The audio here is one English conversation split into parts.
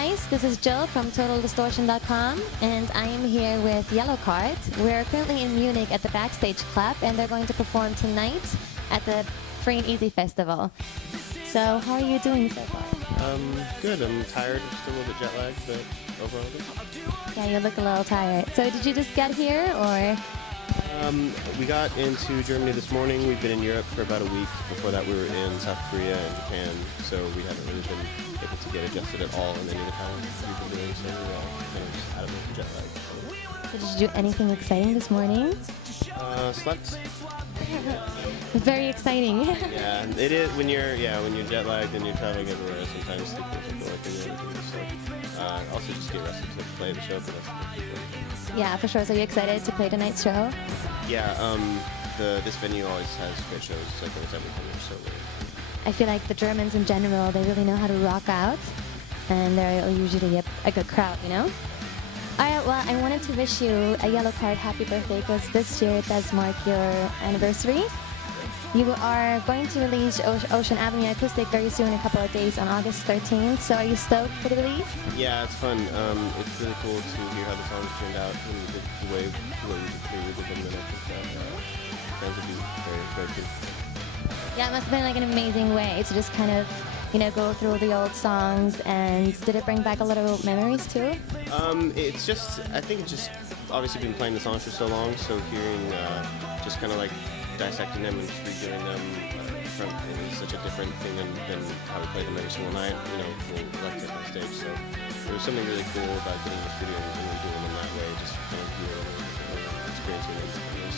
guys, this is Jill from Total-Distortion.com, and I am here with Yellowcard. We're currently in Munich at the Backstage Club, and they're going to perform tonight at the Free and Easy Festival. So, how are you doing so far? Good. I'm tired, just a little bit jet lagged, but overall good. Yeah, you look a little tired. So, did you just get here, or? We got into Germany this morning. We've been in Europe for about a week. Before that, we were in South Korea and Japan, so we haven't really been able to get adjusted at all in any of the time we've been doing, so we're kind of just out of the jet lag. So did you do anything exciting this morning? Slept. Very exciting. Yeah, it is when you're jet lagged and you're traveling everywhere. Sometimes sleep doesn't feel like anything. So also just get rested to play the show for the rest of the people. Yeah, for sure. So you excited to play tonight's show? Yeah, this venue always has great shows, like almost every time, so I feel like the Germans in general, they really know how to rock out, and they're usually a good crowd, you know? Alright, well, I wanted to wish you a Yellowcard happy birthday, because this year does mark your anniversary. You are going to release Ocean Avenue Acoustic very soon, in a couple of days, on August 13th, so are you stoked for the release? Yeah, it's fun. It's really cool to hear how the songs turned out, and the way we did them, and I think that fans will be very, very cool. Yeah, it must have been like an amazing way to just kind of, go through the old songs, and did it bring back a lot of memories too? It's just, I think it's just obviously been playing the songs for so long, so hearing just kind of like dissecting them and just redoing them is such a different thing than how we play them every single night, full electric on stage. So there was something really cool about getting in the studio and doing them that way, just kind of experiencing them.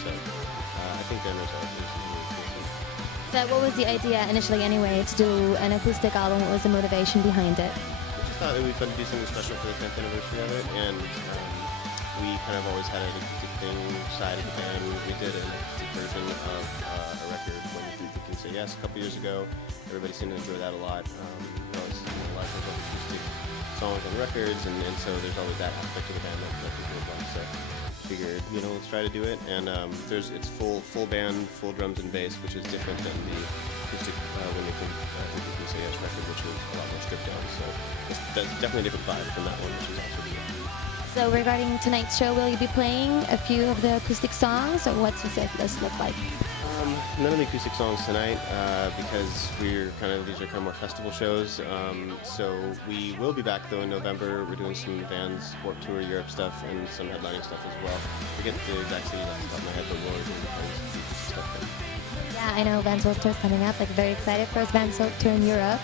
So I think the end result is really cool. So what was the idea initially anyway, to do an acoustic album? What was the motivation behind it? I just thought it would be fun to do something special for the 10th anniversary of it, and we kind of always had an acoustic thing side of the band. We did an acoustic version of a record, When You Can Say Yes, a couple years ago. Everybody seemed to enjoy that a lot. We always a lot of acoustic songs on records, and so there's always that aspect of the band that people like. So figured, let's try to do it. And it's full band, full drums and bass, which is different than the acoustic When You Can Say Yes record, which was a lot more stripped down. So that's definitely a different vibe from that one, which is also cool. So regarding tonight's show, will you be playing a few of the acoustic songs, or what's your set list look like? None of the acoustic songs tonight, because these are kind of more festival shows. So we will be back though in November. We're doing some Vans Warped Tour Europe stuff and some headlining stuff as well. I forget the exact city off the top of my head, but we're doing stuff there. Yeah, I know Vans Warped Tour is coming up. Like, very excited for us Vans Warped Tour in Europe.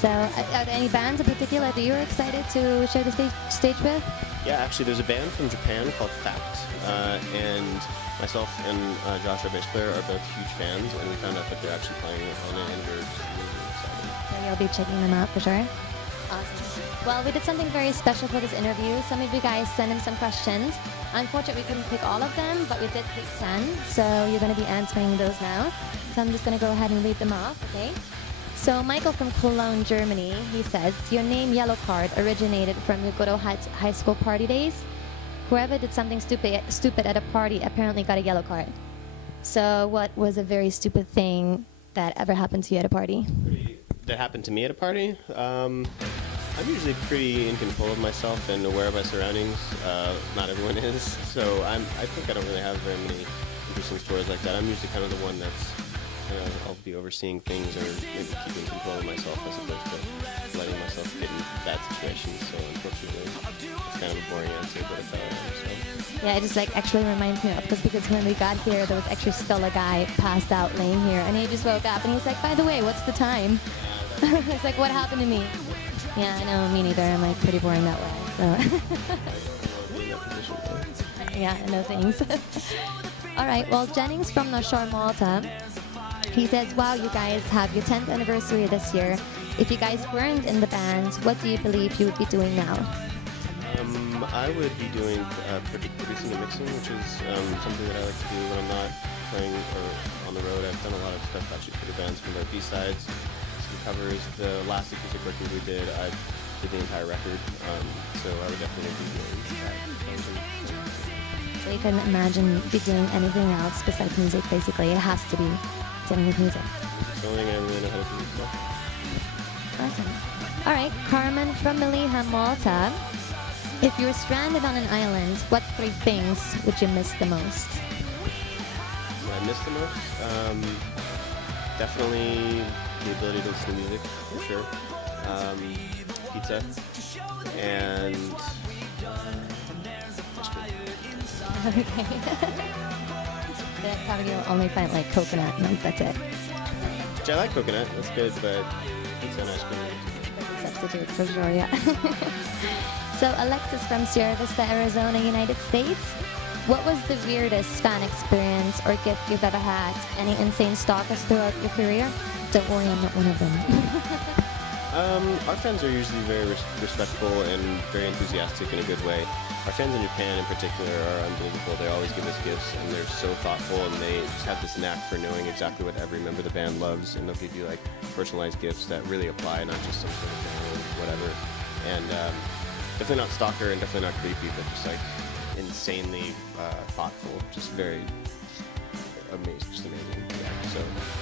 So are there any bands in particular that you're excited to share the stage with? Yeah, actually there's a band from Japan called Fact, and myself and Josh, our bass player, are both huge fans, and we found out that they're actually playing on it, and we're just really excited. So you'll be checking them out for sure? Awesome. Well, we did something very special for this interview. Some of you guys sent in some questions. Unfortunately, we couldn't pick all of them, but we did pick 10, so you're going to be answering those now. So I'm just going to go ahead and read them off, okay? So Michael from Cologne, Germany, he says, your name Yellowcard originated from your good old high school party days. Whoever did something stupid at a party apparently got a yellow card. So what was a very stupid thing that ever happened to you at a party? That happened to me at a party? I'm usually pretty in control of myself and aware of my surroundings. Not everyone is, so I think I don't really have very many interesting stories like that. I'm usually kind of the one that's I'll be overseeing things or maybe keeping control of myself as opposed to letting myself get in bad situations. So unfortunately, it's kind of a boring answer, but it's how I am. So. Yeah, it just actually reminds me of because when we got here, there was actually still a guy passed out laying here, and he just woke up and he's like, by the way, what's the time? It's like, what happened to me? Yeah, I know, me neither. I'm pretty boring that way. So. Yeah, no thanks. All right, well, Jennings from North Shore, Malta. He says, wow, you guys have your 10th anniversary this year. If you guys weren't in the band, what do you believe you would be doing now? I would be doing producing and mixing, which is something that I like to do when I'm not playing or on the road. I've done a lot of stuff actually for the bands, from their B-sides, some covers. The last acoustic record we did, I did the entire record, so I would definitely be doing that. So you couldn't imagine be doing anything else besides music, basically. It has to be dealing with music. It's the only thing I really know how to do. Awesome. All right, Carmen from Milihan, Malta. If you were stranded on an island, what three things would you miss the most? What I miss the most? Definitely the ability to listen to music, for sure. Pizza. And ice cream. Okay. That probably you'll only find like coconut milk, that's it. Which I like coconut, that's good, but pizza and ice cream. Substitutes for sure, yeah. So Alexis from Sierra Vista, Arizona, United States. What was the weirdest fan experience or gift you've ever had? Any insane stalkers throughout your career? Don't worry, I'm not one of them. Our fans are usually very respectful and very enthusiastic in a good way. Our fans in Japan in particular are unbelievable. They always give us gifts and they're so thoughtful and they just have this knack for knowing exactly what every member of the band loves, and they'll give you like personalized gifts that really apply, not just some sort of thing or whatever. And definitely not stalker and definitely not creepy, but just like insanely thoughtful, just very amazing, just amazing. Yeah. So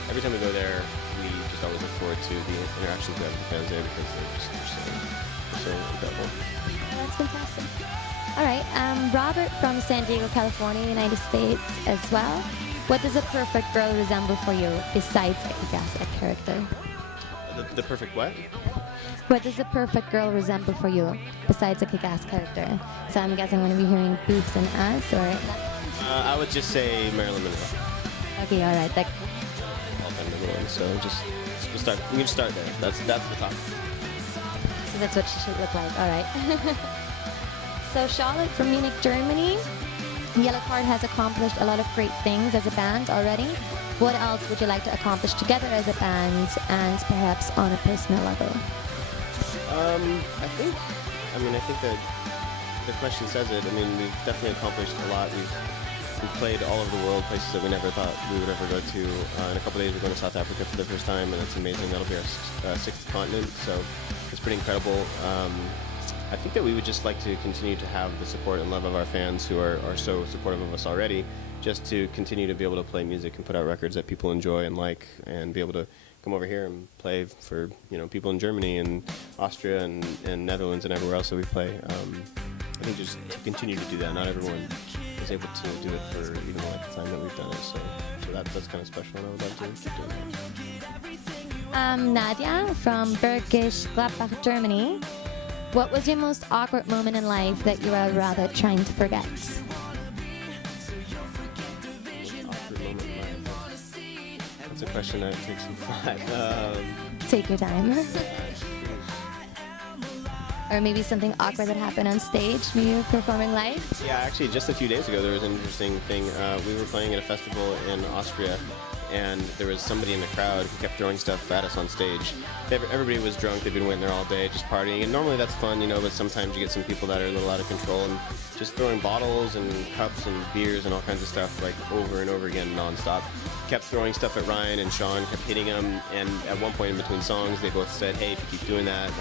every time we go there, we just always look forward to the interactions we have with the fans there because they're so incredible. Oh, that's fantastic. All right, Robert from San Diego, California, United States as well. What does a perfect girl resemble for you besides a character? The perfect what? What does a perfect girl resemble for you besides a kick-ass character? So I'm guessing I'm going to be hearing boobs and ass, or? I would just say Marilyn Monroe. Okay, all right. That... All-time number one. So just start. We can start there. That's the top. So that's what she should look like. All right. So Charlotte from Munich, Germany. Yellowcard has accomplished a lot of great things as a band already. What else would you like to accomplish together as a band and perhaps on a personal level? I think that the question says it. I mean, we've definitely accomplished a lot. We've played all over the world, places that we never thought we would ever go to. In a couple days, we're going to South Africa for the first time, and it's amazing. That'll be our sixth continent, so it's pretty incredible. I think that we would just like to continue to have the support and love of our fans who are so supportive of us already, just to continue to be able to play music and put out records that people enjoy and like, and be able to come over here and play for people in Germany and Austria and Netherlands and everywhere else that we play. I think just to continue to do that. Not everyone is able to do it for even the length of time that we've done it, so that's kind of special, and I would like to keep doing that. Nadia from Bergisch Gladbach, Germany. What was your most awkward moment in life that you are rather trying to forget? Awkward moment in life. That's a question that takes some thought. Take your time. Or maybe something awkward that happened on stage when you were performing live? Yeah, actually, just a few days ago, there was an interesting thing. We were playing at a festival in Austria, and there was somebody in the crowd who kept throwing stuff at us on stage. Everybody was drunk. They'd been waiting there all day, just partying. And normally that's fun, but sometimes you get some people that are a little out of control and just throwing bottles and cups and beers and all kinds of stuff like over and over again nonstop. Kept throwing stuff at Ryan and Sean, kept hitting them. And at one point in between songs, they both said, "Hey, if you keep doing that,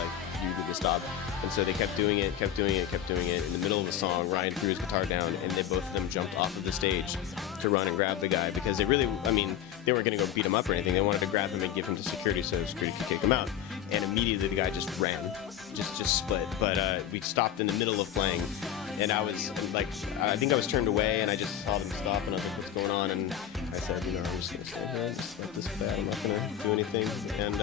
you need to stop." And so they kept doing it. In the middle of the song, Ryan threw his guitar down, and both of them jumped off of the stage to run and grab the guy because they weren't going to go beat him up or anything. They wanted to grab him and give him to security so security could kick him out. And immediately the guy just ran, just split. But we stopped in the middle of playing, and I was I think I was turned away, and I just saw them stop, and I was like, "What's going on?" And I said, "I'm just going to stand here and just let this bad. I'm not going to do anything." And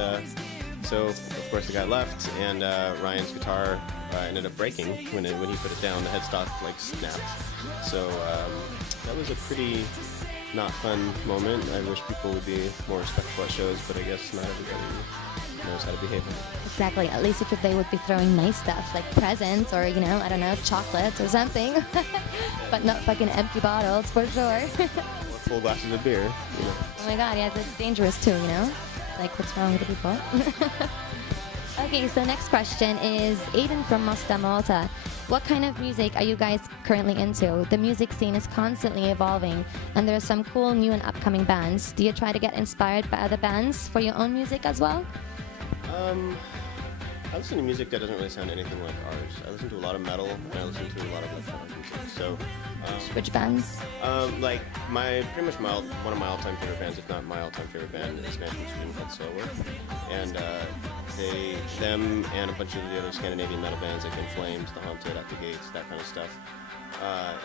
so, of course, the guy left, and Ryan's guitar ended up breaking when he put it down. The headstock snapped. So that was a pretty not fun moment. I wish people would be more respectful at shows, but I guess not everybody knows how to behave. Exactly. At least if they would be throwing nice stuff like presents or, I don't know, chocolates or something. But not fucking empty bottles, for sure. Or full glasses of beer, Oh my god, yeah, that's dangerous too, Like, what's wrong with the people? Okay, so next question is Aiden from Mosta, Malta. What kind of music are you guys currently into? The music scene is constantly evolving, and there are some cool new and upcoming bands. Do you try to get inspired by other bands for your own music as well? I listen to music that doesn't really sound anything like ours. I listen to a lot of metal, and I listen to a lot of electronic music. So, which bands? Pretty much one of my all-time favorite bands, if not my all-time favorite band, is a band from Sweden called Soilwork, and them and a bunch of the other Scandinavian metal bands like In Flames, The Haunted, At the Gates, that kind of stuff.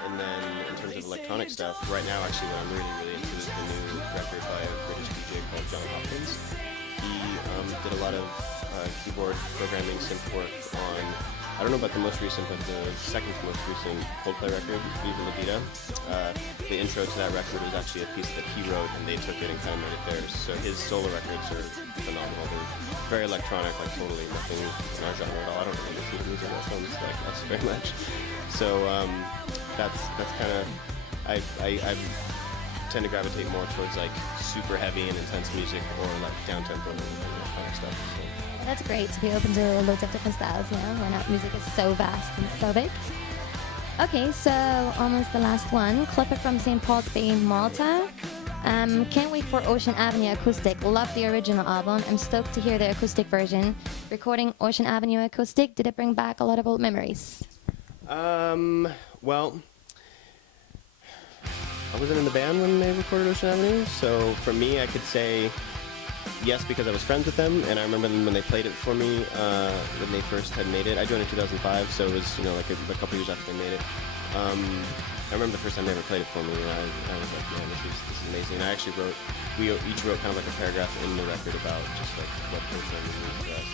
And then in terms of electronic stuff, right now actually what I'm really into is the new record by a British DJ called John Hopkins. He did a lot of keyboard programming synth work on, I don't know about the most recent, but the second to most recent Coldplay record, Viva La Vida. The intro to that record was actually a piece that he wrote, and they took it and kind of made it theirs. So his solo records are phenomenal. They're very electronic, like totally nothing in our genre at all. I don't really listen to music that sounds like us very much. So that's kind of, I tend to gravitate more towards like super heavy and intense music or like down-tempo and that kind of stuff. So. That's great to be open to loads of different styles, you know, when music is so vast and so big. Okay, so almost the last one. Clifford from St. Paul's Bay, Malta. Can't wait for Ocean Avenue Acoustic. Love the original album. I'm stoked to hear the acoustic version. Recording Ocean Avenue Acoustic, did it bring back a lot of old memories? Well, I wasn't in the band when they recorded Ocean Avenue, so for me I could say yes, because I was friends with them, and I remember them when they played it for me when they first had made it. I joined in 2005, so it was like a couple years after they made it. I remember the first time they ever played it for me, and I was like, man, this is amazing. And I actually we each wrote kind of like a paragraph in the record about just like what Ocean Avenue means to us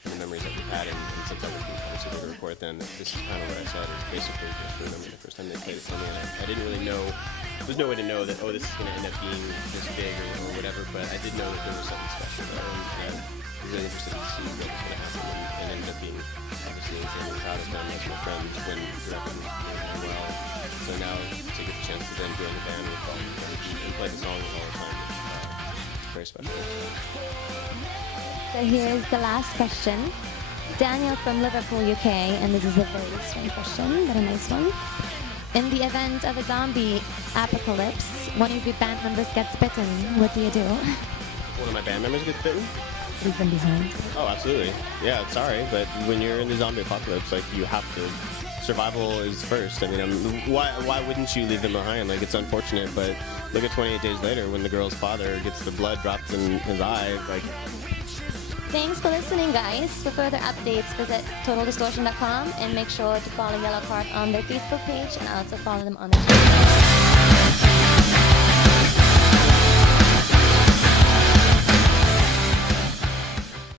and the memories that we've had, and since I was obviously able to record it then, this is kind of what I said. It's basically just remember the first time they played it for me, and I didn't really know. There's no way to know that, oh, this is going to end up being this big or whatever, but I did know that there was something special there, and I was really interested to see what was going to happen, and ended up being obviously insanely proud of them as my friends when the record was doing well. So now to get the chance to then join the band with all the friends and play the songs all the time, it's very special. So here's the last question. Daniel from Liverpool, UK, and this is a very strange question, but a nice one. In the event of a zombie apocalypse, one of your band members gets bitten, what do you do? One of my band members gets bitten? Leave them behind. Oh, absolutely. Yeah, sorry, but when you're in the zombie apocalypse, like, you have to. Survival is first. I mean, why wouldn't you leave them behind? Like, it's unfortunate, but look at 28 days later when the girl's father gets the blood dropped in his eye, like... Thanks for listening, guys. For further updates, visit Total-Distortion.com and make sure to follow Yellowcard on their Facebook page and also follow them on their Twitter.